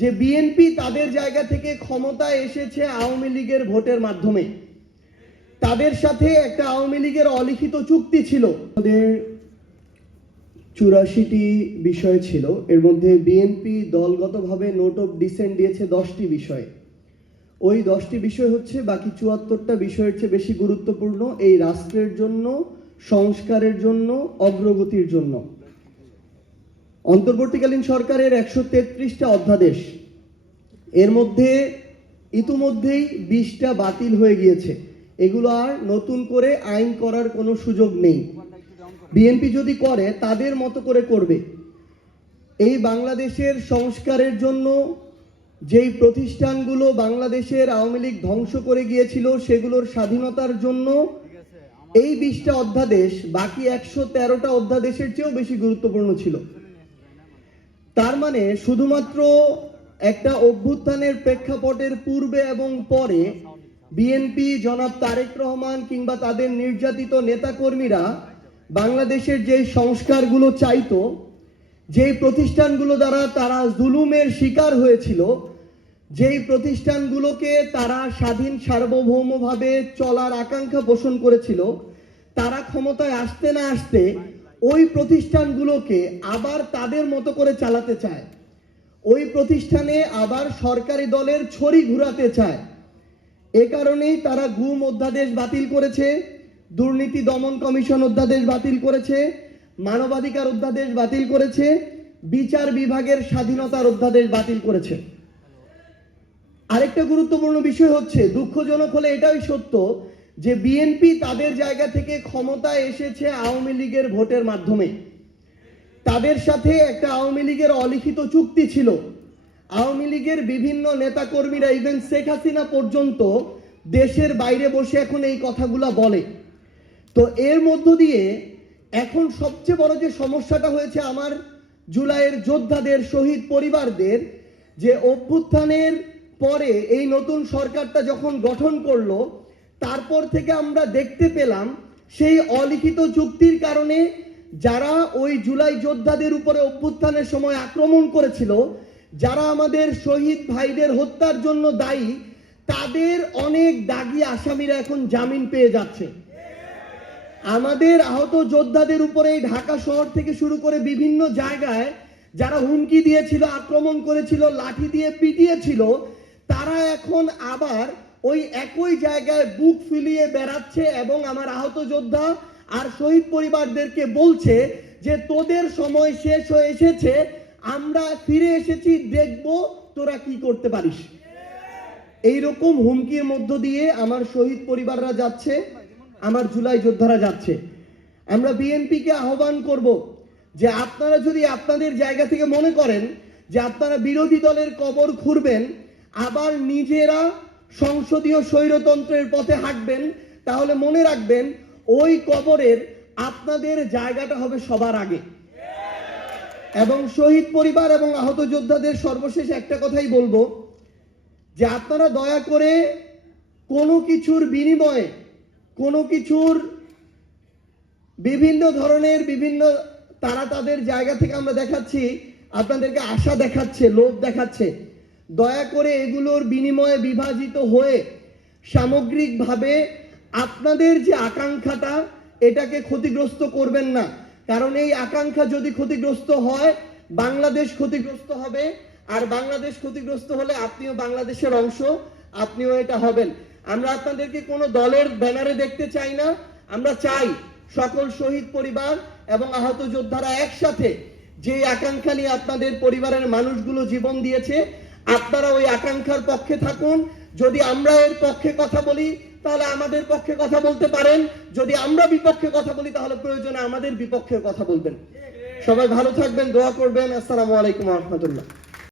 যে বিএনপি তাদের জায়গা থেকে ক্ষমতায় এসেছে আওয়ামী লীগের ভোটের মাধ্যমে। তাদের সাথে একটা আওয়ামী লীগের অলিখিত চুক্তি ছিল। আমাদের 84টি বিষয় ছিল, এর মধ্যে বিএনপি দলগতভাবে নোট অফ ডিসেন্ট দিয়েছে 10টি বিষয়। ওই 10টি বিষয় হচ্ছে বাকি 74টা বিষয়ের চেয়ে বেশি গুরুত্বপূর্ণ এই রাষ্ট্রের জন্য, সংস্কারের জন্য, অগ্রগতির জন্য। অন্তর্বর্তীকালীন সরকারের 133টা অধ্যাদেশ, এর মধ্যে ইতিমধ্যেই 20টা বাতিল হয়ে গিয়েছে। এগুলো আর নতুন করে আইন করার কোনো সুযোগ নেই। বিএনপি যদি করে তাদের মতো করে করবে। এই বাংলাদেশের সংস্কারের জন্য যেই প্রতিষ্ঠানগুলো বাংলাদেশের আওয়ামী লীগ ধ্বংস করে গিয়েছিল সেগুলোর স্বাধীনতার জন্য এই 20টা অধ্যাদেশ বাকি 113টা অধ্যাদেশের চেয়েও বেশি গুরুত্বপূর্ণ ছিল। তার মানে শুধুমাত্র একটা অভ্যুত্থানের প্রেক্ষাপটের পূর্বে এবং পরে বিএনপি, জনাব তারেক রহমান কিংবা তাদের নির্যাতিত নেতাকর্মীরা বাংলাদেশের যে সংস্কারগুলো চাইতো, যেই প্রতিষ্ঠানগুলো দ্বারা তারা জুলুমের শিকার হয়েছিল, যেই প্রতিষ্ঠানগুলোকে তারা স্বাধীন সার্বভৌমভাবে চলার আকাঙ্ক্ষা পোষণ করেছিল, তারা ক্ষমতায় আসতে না আসতে ওই প্রতিষ্ঠানগুলোকে আবার তাদের মতো করে চালাতে চায়। ওই প্রতিষ্ঠানে আবার সরকারি দলের ছড়ি ঘুরাতে চায়। এ কারণেই তারা গুম অধ্যাদেশ বাতিল করেছে, দুর্নীতি দমন কমিশন অধ্যাদেশ বাতিল করেছে, মানবাধিকার অধ্যাদেশ বাতিল করেছে, বিচার বিভাগের স্বাধীনতার অধ্যাদেশ বাতিল করেছে। আরেকটা গুরুত্বপূর্ণ বিষয় হচ্ছে, দুঃখজনক হলে এটাই সত্য যে বিএনপি তাদের জায়গা থেকে ক্ষমতায় এসেছে আওয়ামী লীগের ভোটের মাধ্যমে। তাদের সাথে একটা আওয়ামী লীগের অলিখিত চুক্তি ছিল। আওয়ামী লীগের বিভিন্ন নেতাকর্মীরা, ইভেন শেখ হাসিনা পর্যন্ত দেশের বাইরে বসে এখন এই কথাগুলা বলে। তো এর মধ্য দিয়ে এখন সবচেয়ে বড় যে সমস্যাটা হয়েছে আমার জুলাইয়ের যোদ্ধাদের, শহীদ পরিবারদের, যে অভ্যুত্থানের পরে এই নতুন সরকারটা যখন গঠন করলো তারপর থেকে আমরা দেখতে পেলাম সেই অলিখিত চুক্তির কারণে যারা ওই জুলাই যোদ্ধাদের উপরে অভ্যুত্থানের সময় আক্রমণ করেছিল, যারা আমাদের শহীদ ভাইদের হত্যার জন্য দায়ী, তাদের অনেক দাগী আসামিরা এখন জামিন পেয়ে যাচ্ছে। আমাদের আহত যোদ্ধাদের উপরে ঢাকা শহর থেকে শুরু করে বিভিন্ন জায়গায় যারা হুমকি দিয়েছিল, আক্রমণ করেছিল, লাঠি দিয়ে পিটিয়েছিল, তারা এখন আবার ওই একই জায়গায় বুক ফুলিয়ে বেড়াচ্ছে এবং আমার আহত যোদ্ধা আর শহীদ পরিবারদেরকে বলছে যে তোদের সময় শেষ হয়ে এসেছে, আমরা ফিরে এসেছি, দেখব তোরা কি করতে পারিস। এইরকম হুমকির মধ্য দিয়ে আমার শহীদ পরিবাররা যাচ্ছে, আমার জুলাই যোদ্ধারা যাচ্ছে। আমরা বিএনপিকে আহ্বান করব যে আপনারা যদি আপনাদের জায়গা থেকে মনে করেন যে আপনারা বিরোধী দলের কবর খুঁড়বেন, আবার নিজেরা সংসদীয় স্বৈরতন্ত্রের পথে হাঁটবেন, তাহলে মনে রাখবেন ওই কবরের আপনাদের জায়গাটা হবে সবার আগে। এবং শহীদ পরিবার এবং আহত যোদ্ধাদের সর্বশেষ একটা কথাই বলবো যে আপনারা দয়া করে কোনো কিছুর বিনিময়ে, কোনো কিছুর বিভিন্ন ধরনের তারা তাদের জায়গা থেকে আমরা দেখাচ্ছি, আপনাদেরকে আশা দেখাচ্ছে, লোভ দেখাচ্ছে, দয়া করে এগুলোর বিনিময়ে বিভাজিত হয়ে সামগ্রিকভাবে আপনাদের যে আকাঙ্ক্ষাটা, এটাকে ক্ষতিগ্রস্ত করবেন না। কারণ এই আকাঙ্ক্ষা যদি ক্ষতিগ্রস্ত হয়, বাংলাদেশ ক্ষতিগ্রস্ত হবে, আর বাংলাদেশ ক্ষতিগ্রস্ত হলে আপনিও বাংলাদেশের অংশ, আপনিও এটা হবেন। আমরা আপনাদেরকে কোনো দলের ব্যানারে দেখতে চাই না। আমরা চাই সকল শহীদ পরিবার এবং আহত যোদ্ধারা একসাথে যে আকাঙ্ক্ষা নিয়ে আপনাদের পরিবারের মানুষগুলো জীবন দিয়েছে, আপনারা ওই আকাঙ্ক্ষার পক্ষে থাকুন। যদি আমরা এর পক্ষে কথা বলি তাহলে আমাদের পক্ষে কথা বলতে পারেন, যদি আমরা বিপক্ষে কথা বলি তাহলে প্রয়োজনে আমাদের বিপক্ষে কথা বলবেন। সবাই ভালো থাকবেন, দোয়া করবেন। আসসালামু আলাইকুম ওয়া রাহমাতুল্লাহ।